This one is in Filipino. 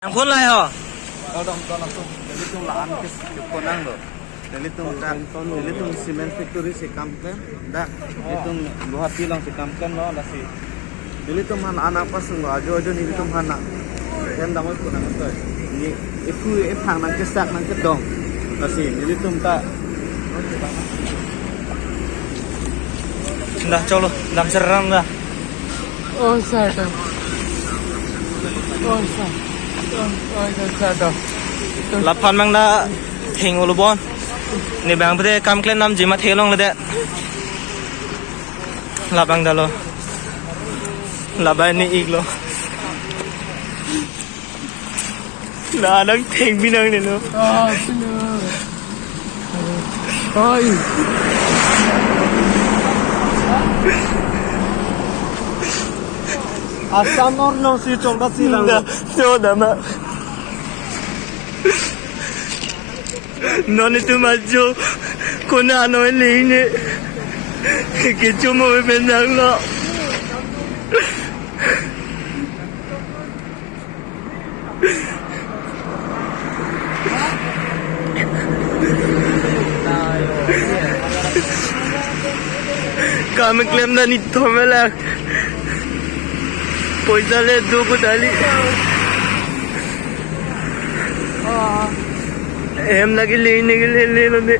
Yang pun lah yo. Kalau langsung dari itu lahan ke konang do. Dari itu cement factory si kampen, dah itu Guwahati lang si kampen lo lah si. Dari itu mana anak pas nggak ajo nih itu mana. Yang dapat konang itu. Ini itu phang nang kesak nang kedong. Lah si dari itu tak. Sudah colo, dalam serang dah. Oh, satu. Oh, satu. Oh, satu. Lapan mang dah hing ulubon. Ni bang pada kam klen nam jimat helong lede. Lapang dah lo. Labai ni iglo. Nah, nang hing binang ni lo. Oh, benar. Oh, Asam orang si coba silang. Dah, sudah mak. Non itu maju, kena ano ini, kita mau benang lo. Kami klaim na nito malang. Poisa le dugo dali. Em lagi lini ni.